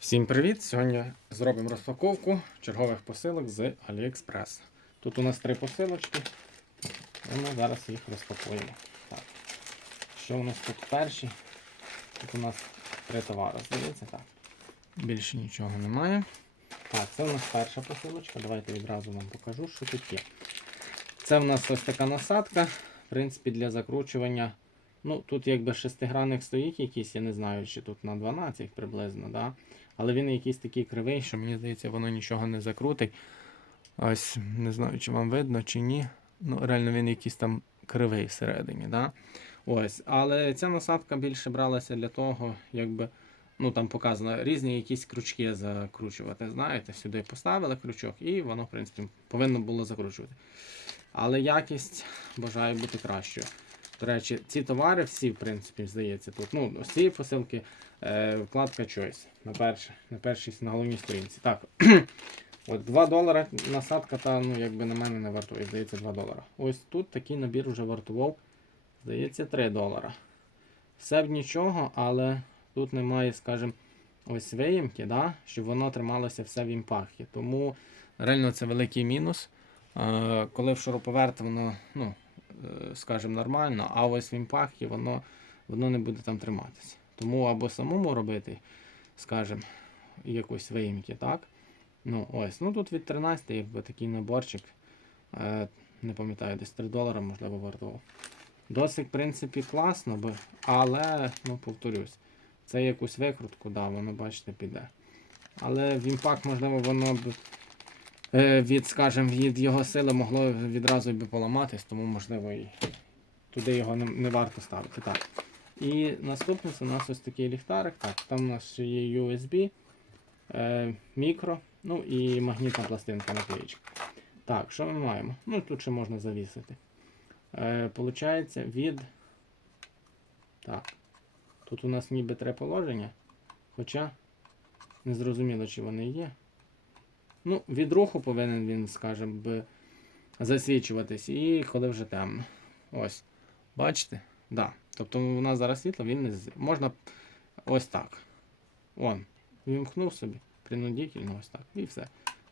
Всім привіт! Сьогодні зробимо розпаковку чергових посилок з AliExpress. Тут у нас три посилочки, і ми зараз їх розпакуємо. Так. Що у нас тут перші? Тут у нас три товари, здається, так. Більше нічого немає. Так, це у нас перша посилочка. Давайте відразу вам покажу, що тут є. Це у нас ось така насадка, в принципі, для закручування. Ну, тут якби шестигранник стоїть якийсь, я не знаю, чи тут на 12 приблизно, да? але він якийсь такий кривий, що мені здається, воно нічого не закрутить. Ось, не знаю, чи вам видно, чи ні. Ну, реально він якийсь там кривий всередині. Да? Ось, але ця насадка більше бралася для того, якби. Ну, там показано різні якісь крючки закручувати. Знаєте, сюди поставили крючок, і воно, в принципі, повинно було закручувати. Але якість бажає бути кращою. До речі, ці товари всі, в принципі, здається, тут. Ну, ці посилки, е, вкладка Choice на, перше, на першій на головній сторінці. Так. От 2 долара насадка, та, ну, якби на мене не вартує, здається, 2 долара. Ось тут такий набір вже вартував, здається, 3 долара. Все б нічого, але тут немає, скажімо, ось виїмки, да, щоб воно трималося все в імпакті. Тому реально це великий мінус. Е, коли в шуруповерт воно, ну, скажімо, нормально, а ось в імпакті воно, воно не буде там триматися. Тому або самому робити, скажімо, якусь виїмки, так? Ну, ось, ну тут від 13 якби такий наборчик. Е, не пам'ятаю, десь 3 долари, можливо, вартував. Досить, в принципі, класно, би, але, ну, повторюсь, це якусь викрутку, да, воно, бачите, піде. Але в імпакт, можливо, воно б е, від, скажімо, від його сили могло відразу би поламатись, тому, можливо, і туди його не, не варто ставити. Так. І наступне це у нас ось такий ліхтарик. Так, там у нас ще є USB, е, мікро, ну і магнітна пластинка наклеїчка. Так, що ми маємо? Ну, тут ще можна завісити. Е, Получається від. Так. Тут у нас ніби три положення. Хоча не зрозуміло, чи вони є. Ну, від руху повинен він, скажімо, би, засвічуватись, і коли вже темно. Ось. Бачите? Да. Тобто у нас зараз світло, він не можна ось так. Он. Вімкнув собі, принудительно ось так. І все.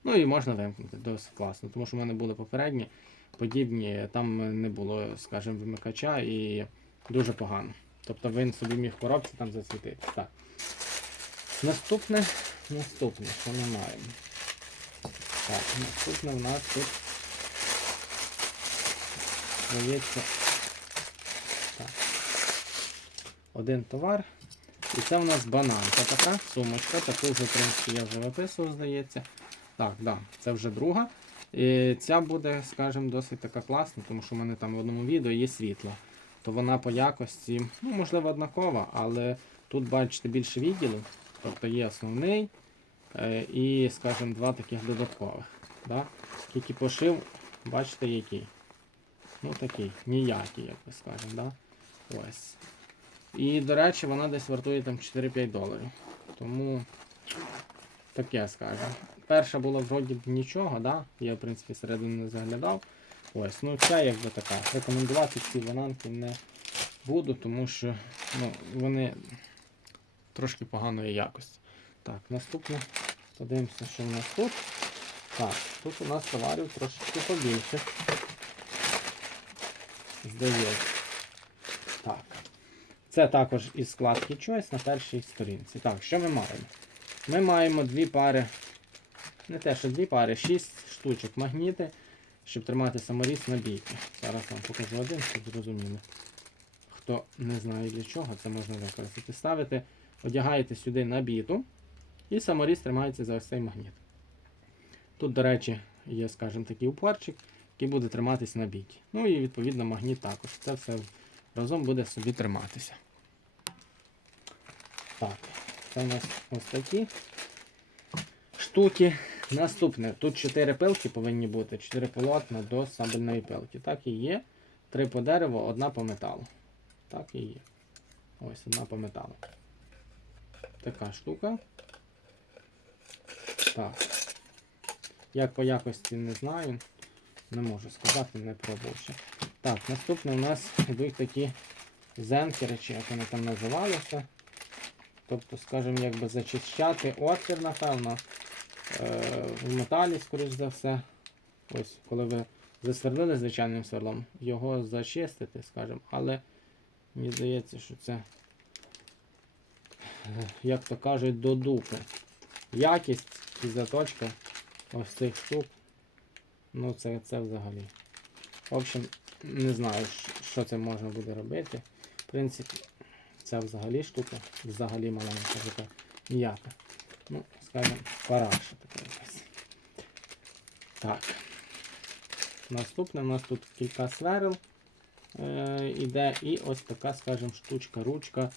Ну і можна вимкнути. Досить класно. Тому що в мене були попередні подібні, там не було, скажімо, вимикача і дуже погано. Тобто він собі міг в коробці там засвітити. Так. Наступне, наступне, що ми маємо? Так, наступне в нас тут здається. Один товар. І це в нас бананка така, сумочка, таку вже, принципі, я вже виписував, здається. Так, да, це вже друга. І ця буде, скажімо, досить така класна, тому що в мене там в одному відео є світло. То вона по якості, ну, можливо, однакова, але тут, бачите, більше відділів. Тобто є основний і, скажімо, два таких додаткових. Да? Тільки пошив, бачите, який. Ну такий, ніякий, як би скажемо. Да? Ось. І, до речі, вона десь вартує там 4-5 доларів. Тому таке скажемо. Перша була вроді б нічого, да? я в принципі середину не заглядав. Ось, ну це якби така. Рекомендувати ці бананки не буду, тому що ну, вони трошки поганої якості. Так, наступне подивимося, що в нас тут. Так, тут у нас товарів трошечки побільше. Здається. Так. Це також із складки Choice на першій сторінці. Так, що ми маємо? Ми маємо дві пари, не те, що дві пари, шість штучок магніти, щоб тримати саморіз на бійки. Зараз вам покажу один, щоб зрозуміли. Хто не знає для чого, це можна використати. Ставите, одягаєте сюди на біту, і саморіз тримається за ось цей магніт. Тут, до речі, є, скажімо, такий упорчик, який буде триматися на бійки. Ну і відповідно магніт також. Це все разом буде собі триматися. Так, це у нас ось такі штуки. Наступне. Тут 4 пилки повинні бути, 4 полотна до сабельної пилки. Так і є. Три по дереву, одна по металу. Так і є. Ось одна по металу. Така штука. Так. Як по якості не знаю. Не можу сказати, не пробував ще. Так, наступне у нас йдуть такі зенкери, чи як вони там називалися. Тобто, скажімо, якби зачищати отвір, напевно, е, в металі, скоріш за все. Ось, коли ви засверлили звичайним сверлом, його зачистити, скажімо, але мені здається, що це, е, як то кажуть, до дупи. Якість і заточка ось цих штук. Ну, це, це взагалі. В общем, не знаю, що це можна буде робити. В принципі, ця взагалі штука, взагалі маленька, така ніяка. Ну, скажімо, параша така якась. Так. Наступне у нас тут кілька сверл е, іде. І ось така, скажімо, штучка, ручка,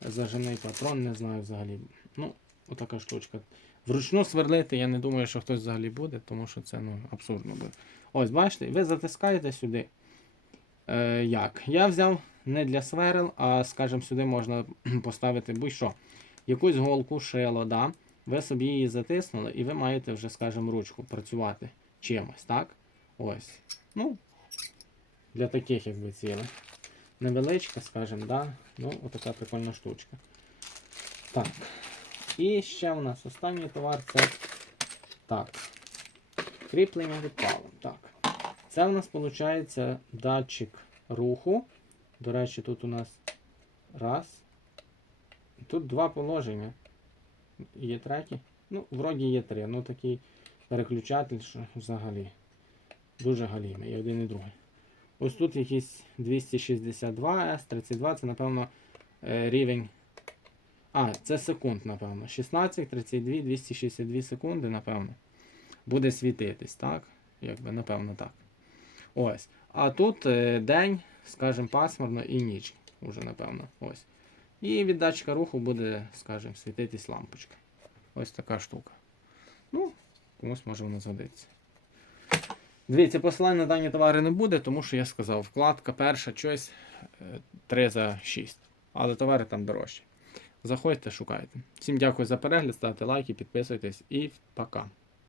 зажимний патрон, не знаю взагалі. Ну, отака штучка. Вручну сверлити, я не думаю, що хтось взагалі буде, тому що це ну, абсурдно буде. Ось, бачите, ви затискаєте сюди. Е, як? Я взяв не для сверл, а, скажімо, сюди можна поставити будь-що. Якусь голку, шило, да? ви собі її затиснули, і ви маєте вже, скажімо, ручку працювати чимось, так? Ось. Ну, для таких, якби цілей. Невеличка, скажімо, да? Ну, отака прикольна штучка. Так. І ще у нас останній товар це так. Кріплення від. Так. Це у нас виходить датчик руху. До речі, тут у нас раз. Тут два положення. Є третє. Ну, вроді є три. Ну такий переключатель, що взагалі. Дуже галімий. І один і другий. Ось тут якийсь 262 S32, це, напевно, е, рівень. А, це секунд, напевно. 16, 32, 262 секунди, напевно. Буде світитись, так? Якби, напевно, так. Ось. А тут е, день, скажімо, пасмурно і ніч. Уже, напевно. Ось. І від датчика руху буде, скажімо, світитись лампочка. Ось така штука. Ну, комусь може воно згодиться. Дивіться, посилань на дані товари не буде, тому що я сказав, вкладка перша щось 3 за 6. Але товари там дорожчі. Заходьте, шукайте. Всім дякую за перегляд, ставте лайки, підписуйтесь і пока.